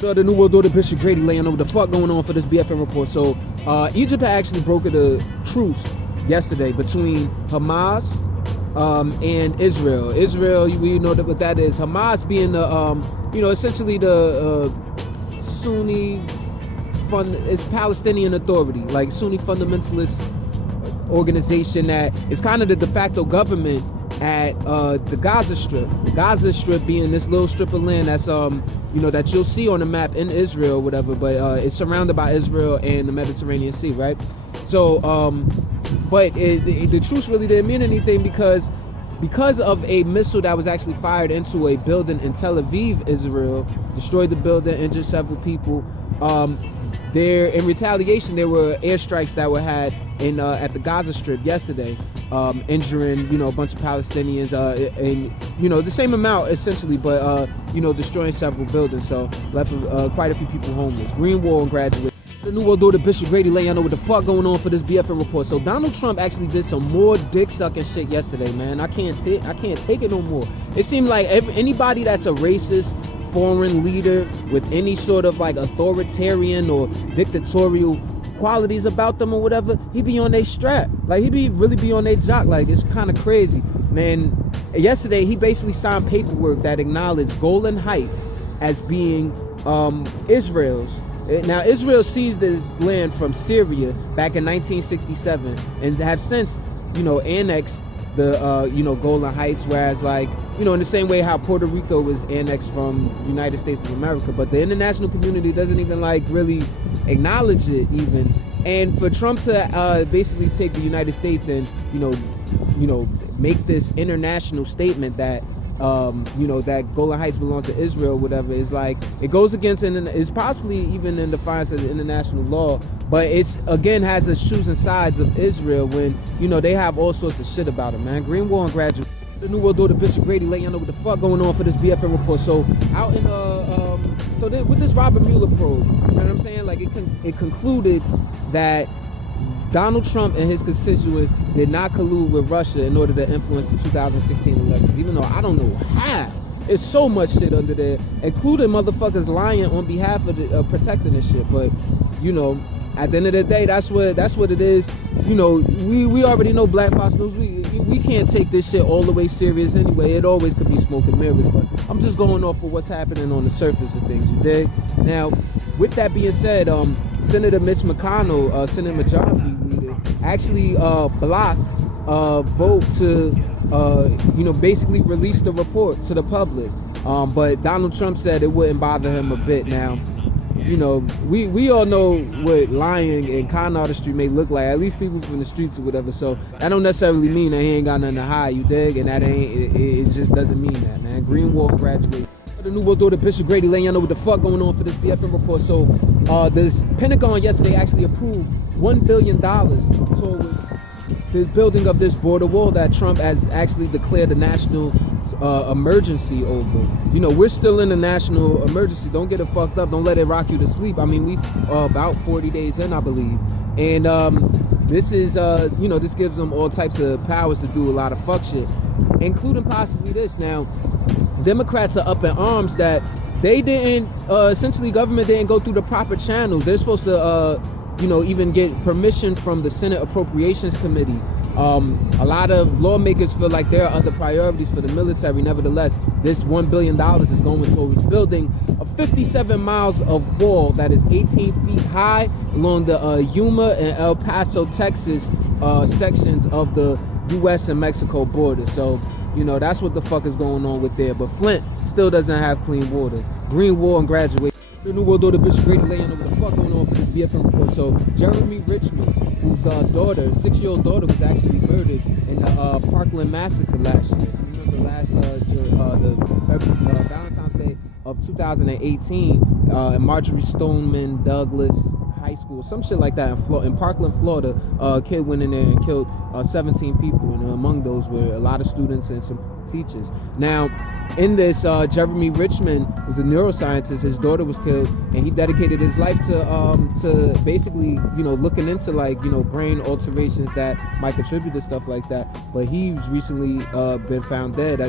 The New World Order, Bishop Grady laying over the fuck going on for this BFN report. So Egypt had actually brokered a truce yesterday between Hamas and Israel. Israel, we know what that is. Hamas being the essentially the Sunni it's Palestinian Authority, like Sunni fundamentalist organization that is kind of the de facto government at the Gaza Strip. The Gaza Strip being this little strip of land that's that you'll see on the map in Israel, whatever, but it's surrounded by Israel and the Mediterranean Sea, right? So, but the truce really didn't mean anything because of a missile that was actually fired into a building in Tel Aviv, Israel, destroyed the building, injured several people. There, in retaliation, there were airstrikes that were had in at the Gaza Strip yesterday, injuring a bunch of Palestinians, and the same amount essentially, but destroying several buildings. So left quite a few people homeless. Green Wall and graduates. The New World Order, Bishop Grady laying know what the fuck going on for this BFN report. So Donald Trump actually did some more dick sucking shit yesterday, man. I can't take it no more. It seemed like anybody that's a racist foreign leader with any sort of like authoritarian or dictatorial qualities about them or whatever, he be on their strap. Like he really be on their jock. Like it's kind of crazy, man. Yesterday he basically signed paperwork that acknowledged Golan Heights as being Israel's. Now Israel seized this land from Syria back in 1967 and have since annexed the Golan Heights, whereas in the same way how Puerto Rico was annexed from the United States of America, but the international community doesn't even really acknowledge it even. And for Trump to basically take the United States and make this international statement that that Golan Heights belongs to Israel, whatever, is it goes against and is possibly even in defiance of the international law, but it's again has the shoes and sides of Israel when they have all sorts of shit about it, man. Green Wall and graduate. The New World Order, Bishop Grady laying know what the fuck going on for this BFN report. So out in with this Robert Mueller probe, you know what I'm saying? It concluded that Donald Trump and his constituents did not collude with Russia in order to influence the 2016 elections, even though I don't know how. It's so much shit under there, including motherfuckers lying on behalf of protecting this shit. But at the end of the day, that's what it is. We already know Black Fox News. We can't take this shit all the way serious anyway. It always could be smoke and mirrors, but I'm just going off of what's happening on the surface of things, you dig? Now, with that being said, Senator Mitch McConnell, Senate Majority Leader, actually blocked a vote to basically release the report to the public. But Donald Trump said it wouldn't bother him a bit. Now, we all know what lying and con artistry may look like, at least people from the streets or whatever. So that don't necessarily mean that he ain't got nothing to hide, you dig? And that it just doesn't mean that, man. Green Wall graduate. The New World Order, Bishop Grady laying know what the fuck going on for this BFN report. So this Pentagon yesterday actually approved $1 billion towards the building of this border wall that Trump has actually declared a national emergency over. We're still in a national emergency. Don't get it fucked up. Don't let it rock you to sleep. I mean, we've about 40 days in, I believe. And this is, this gives them all types of powers to do a lot of fuck shit, including possibly this. Now, Democrats are up in arms that they didn't, essentially government didn't go through the proper channels. They're supposed to, even get permission from the Senate Appropriations Committee. A lot of lawmakers feel like there are other priorities for the military. Nevertheless, this $1 billion is going towards building a 57 miles of wall that is 18 feet high along the Yuma and El Paso, Texas sections of the U.S. and Mexico border. So, that's what the fuck is going on with there. But Flint still doesn't have clean water. Green Wall and graduate. The New World Order, Bishop Grady laying over the fuck going on for this BFN report. So Jeremy Richmond, whose daughter, 6-year-old daughter, was actually murdered in the Parkland massacre last year. You remember last Valentine's Day of 2018 in Marjorie Stoneman Douglas High School, some shit like that in Parkland, Florida. A kid went in there and killed 17 people, and among those were a lot of students and some teachers. Now, in this, Jeremy Richmond was a neuroscientist. His daughter was killed, and he dedicated his life to basically, looking into brain alterations that might contribute to stuff like that. But he's recently been found dead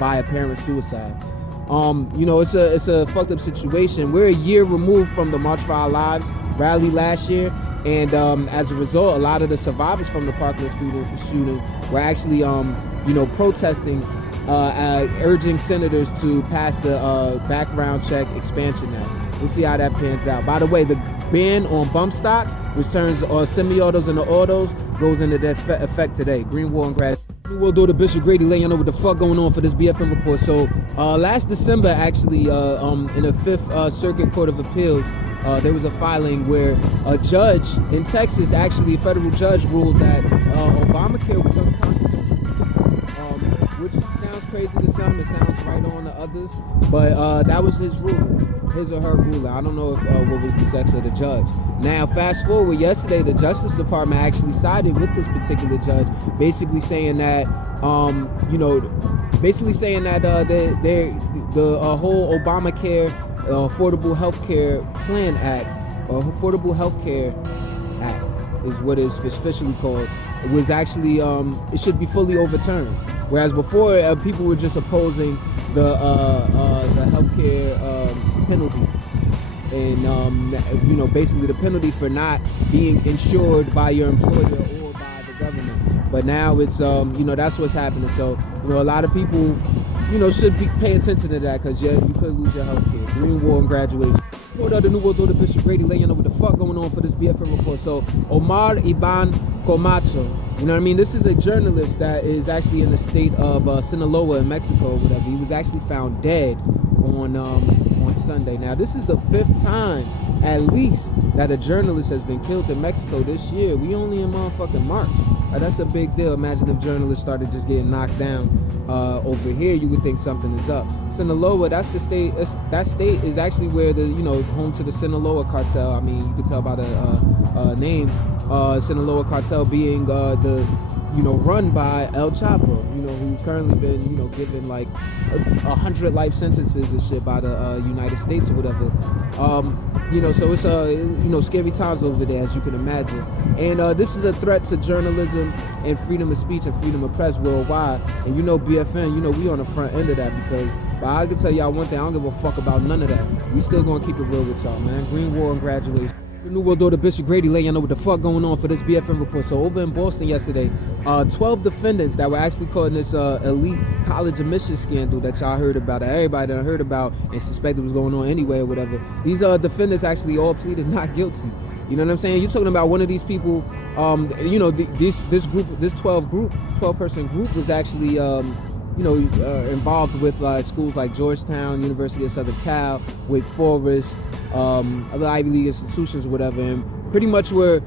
by apparent suicide. You know, it's a fucked up situation. We're a year removed from the March for Our Lives rally last year, and as a result, a lot of the survivors from the Parkland shooting were actually, you know, protesting, urging senators to pass the background check expansion act. We'll see how that pans out. By the way, the ban on bump stocks, which turns semi-autos into autos, goes into effect today. Green War and Grad. We'll do the Bishop Grady letting you know what the fuck going on for this BFN report. So last December, actually, in the 5th Circuit Court of Appeals, there was a filing where a judge in Texas, actually a federal judge, ruled that Obamacare was unconstitutional. Which sounds crazy to some, it sounds right on to others, but that was his ruling, his or her ruling. I don't know if what was the sex of the judge. Now, fast forward, yesterday, the Justice Department actually sided with this particular judge, basically saying that, you know, the whole Obamacare Affordable Health Care Plan Act, or Affordable Health Care Act is what it's officially called, it was actually, it should be fully overturned. Whereas before, people were just opposing the healthcare penalty, and you know, basically the penalty for not being insured by your employer or by the government. But now it's, you know, that's what's happening. So, you know, a lot of people, you know, should pay attention to that, because you could lose your healthcare. Green War and graduation. What the new world order, Bishop Grady letting you know what the fuck going on for this BFN report. So Omar Iban Comacho, you know what I mean? This is a journalist that is actually in the state of Sinaloa in Mexico or whatever. He was actually found dead on Sunday. Now, this is the 5th time at least that a journalist has been killed in Mexico this year. We only in motherfucking March. That's a big deal. Imagine if journalists started just getting knocked down over here. You would think something is up. Sinaloa, that's the state. That state is actually where the, you know, home to the Sinaloa cartel. I mean, you can tell by the name. Sinaloa cartel being the, you know, run by El Chapo, you know, who's currently been, you know, given like 100 life sentences and shit by the United States or whatever. You know, so it's you know, scary times over there, as you can imagine. And this is a threat to journalism and freedom of speech and freedom of press worldwide. And you know, BFN, you know, we on the front end of that, because, but I can tell y'all one thing, I don't give a fuck about none of that. We still gonna keep it real with y'all, man. Green War and graduation. The new world order, Bishop Grady letting you know what the fuck going on for this BFN report. So over in Boston yesterday, 12 defendants that were actually caught in this elite college admission scandal that y'all heard about, that everybody done heard about and suspected was going on anyway or whatever. These defendants actually all pleaded not guilty. You know what I'm saying? You're talking about one of these people, you know, this 12-person group was actually, you know, involved with schools like Georgetown, University of Southern Cal, Wake Forest, other Ivy League institutions or whatever, and pretty much were,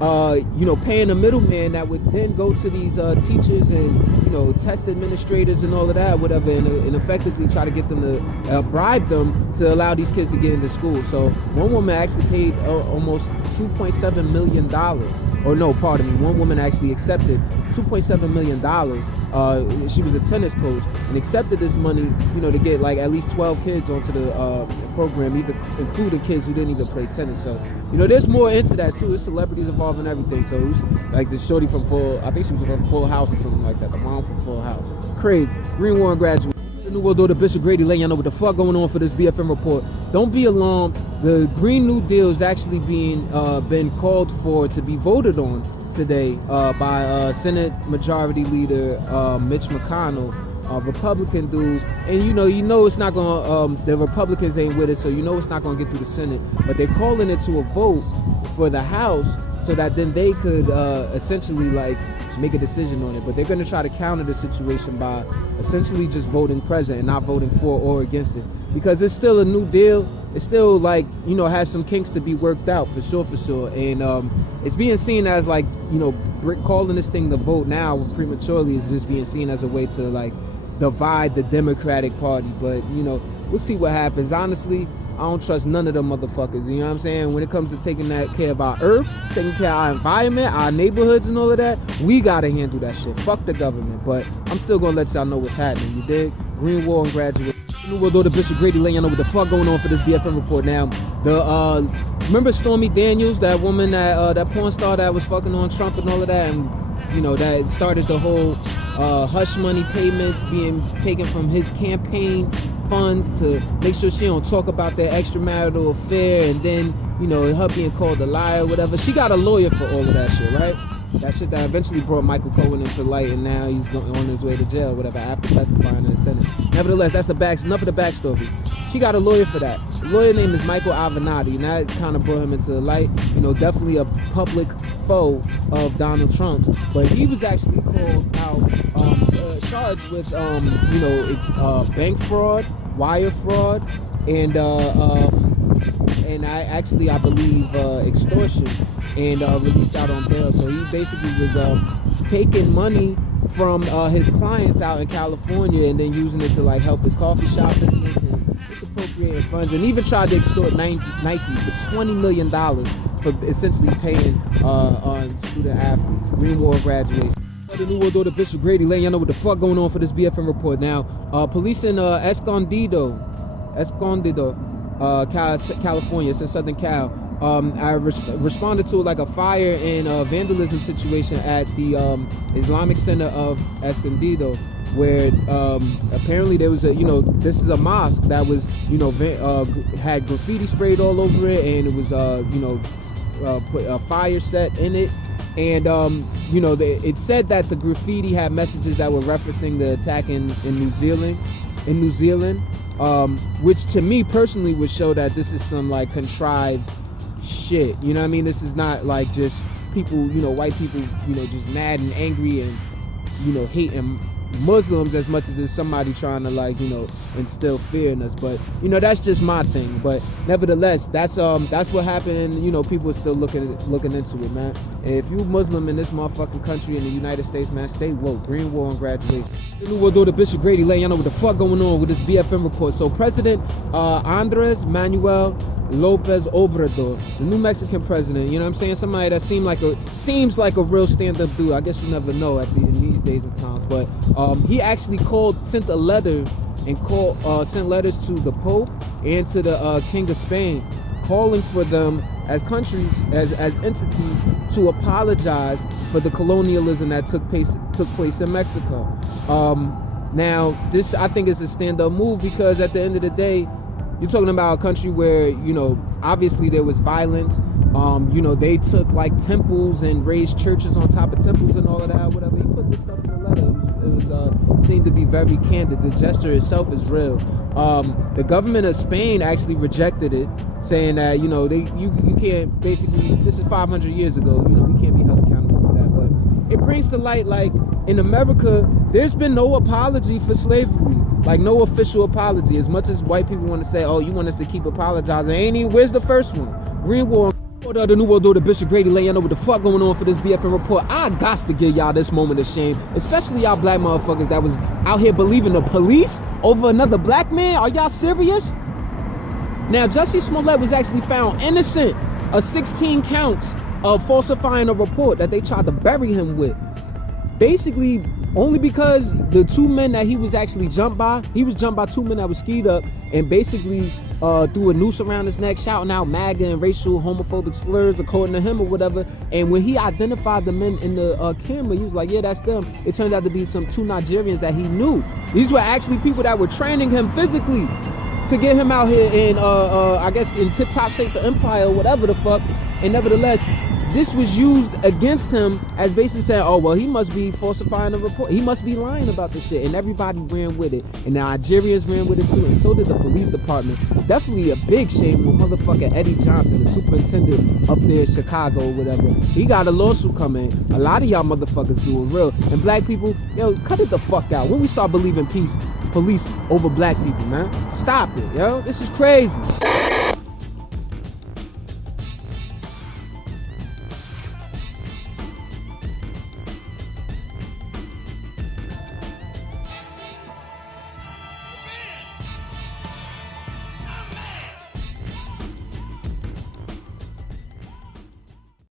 you know, paying a middleman that would then go to these teachers and, you know, test administrators and all of that, whatever, and effectively try to get them to bribe them to allow these kids to get into school. So one woman actually paid almost $2.7 million. Or no, pardon me, one woman actually accepted $2.7 million. She was a tennis coach and accepted this money, you know, to get like at least 12 kids onto the program, even including kids who didn't even play tennis. So, you know, there's more into that too. There's celebrities involved in everything. So it was like the shorty from I think she was from Full House or something like that. The mom from Full House. Crazy. Green War and graduate. The new world order, Bishop Grady letting you know what the fuck going on for this BFN report. Don't be alarmed. The Green New Deal is actually being been called for to be voted on today by Senate Majority Leader Mitch McConnell, Republican dude. And you know it's not gonna. The Republicans ain't with it, so you know it's not gonna get through the Senate. But they're calling it to a vote for the House, so that then they could essentially like make a decision on it. But they're going to try to counter the situation by essentially just voting present and not voting for or against it, because it's still a new deal. It's still like, you know, has some kinks to be worked out for sure. And it's being seen as like, you know, calling this thing the vote now prematurely is just being seen as a way to like divide the Democratic Party. But, you know, we'll see what happens. Honestly, I don't trust none of them motherfuckers, you know what I'm saying? When it comes to taking care of our earth, taking care of our environment, our neighborhoods and all of that, we gotta handle that shit. Fuck the government. But I'm still gonna let y'all know what's happening, you dig? Green War and graduate. New world order, Bishop Grady letting you know what the fuck going on for this BFN report. Now, remember Stormy Daniels, that woman, that porn star that was fucking on Trump and all of that, and that started the whole hush money payments being taken from his campaign funds to make sure she don't talk about their extramarital affair, and then her being called a liar or whatever. She got a lawyer for all of that shit, right? That shit that eventually brought Michael Cohen into light, and now he's on his way to jail, whatever, after testifying in the Senate. Nevertheless, that's enough of the backstory. She got a lawyer for that. The lawyer name is Michael Avenatti, and that kind of brought him into the light. Definitely a public foe of Donald Trump's, but he was actually called out, charged with, bank fraud, wire fraud, and I believe extortion, and released out on bail. So he basically was taking money from his clients out in California and then using it to like help his coffee shop business and misappropriating funds, and even tried to extort Nike for $20 million for essentially paying on student athletes. Green Wall graduation. The New World Order, Bishop Grady, letting y'all know what the fuck going on for this BFN report. Now, police in Escondido, California, it's in Southern Cal. I responded to like a fire and vandalism situation at the Islamic Center of Escondido, where apparently there was this is a mosque that was had graffiti sprayed all over it, and it was put a fire set in it, and it said that the graffiti had messages that were referencing the attack in New Zealand, which to me personally would show that this is some like contrived shit. You know what I mean? This is not like just people, white people, just mad and angry and hating Muslims as much as it's somebody trying to like instill fear in us. But that's just my thing. But nevertheless, that's what happened, and people are still looking into it, man. And if you Muslim in this motherfucking country in the United States, man, stay woke. Green Wall on graduation. The New World Order, Bishop Grady, letting y'all know what the fuck going on with this BFN report. So President Andres Manuel Lopez Obrador, the new Mexican president, you know what I'm saying? Somebody that seems like a real stand-up dude. I guess you never know in these days and times. But he actually sent letters to the Pope and to the King of Spain, calling for them as countries, as entities, to apologize for the colonialism that took place in Mexico. Now, this I think is a stand-up move, because at the end of the day, you're talking about a country where, obviously there was violence. They took like temples and raised churches on top of temples and all of that, whatever. He put this stuff in the letter. It was seemed to be very candid. The gesture itself is real. The government of Spain actually rejected it, saying that, you can't, basically, this is 500 years ago, we can't be held accountable for that. But it brings to light, like, in America, there's been no apology for slavery. Like, no official apology. As much as white people want to say, oh, you want us to keep apologizing, where's the first one? Green Wall. The New World Order, Bishop Grady, letting y'all know what the fuck going on for this BFN report. I got to give y'all this moment of shame, especially y'all black motherfuckers that was out here believing the police over another black man. Are y'all serious? Now, Jussie Smollett was actually found innocent of 16 counts of falsifying a report that they tried to bury him with. Basically, only because the two men that he was actually jumped by, he was jumped by two men that was skied up and basically threw a noose around his neck, shouting out MAGA and racial homophobic slurs according to him or whatever. And when he identified the men in the camera, he was like, yeah, that's them. It turned out to be two Nigerians that he knew. These were actually people that were training him physically to get him out here in, I guess, in tip-top shape for empire or whatever the fuck. And nevertheless, this was used against him as basically saying, oh, well, he must be falsifying a report. He must be lying about this shit. And everybody ran with it. And the Nigerians ran with it too. And so did the police department. Definitely a big shame on motherfucking Eddie Johnson, the superintendent up there in Chicago or whatever. He got a lawsuit coming. A lot of y'all motherfuckers doing real. And black people, cut it the fuck out. When we start believing police over black people, man. Stop it, This is crazy.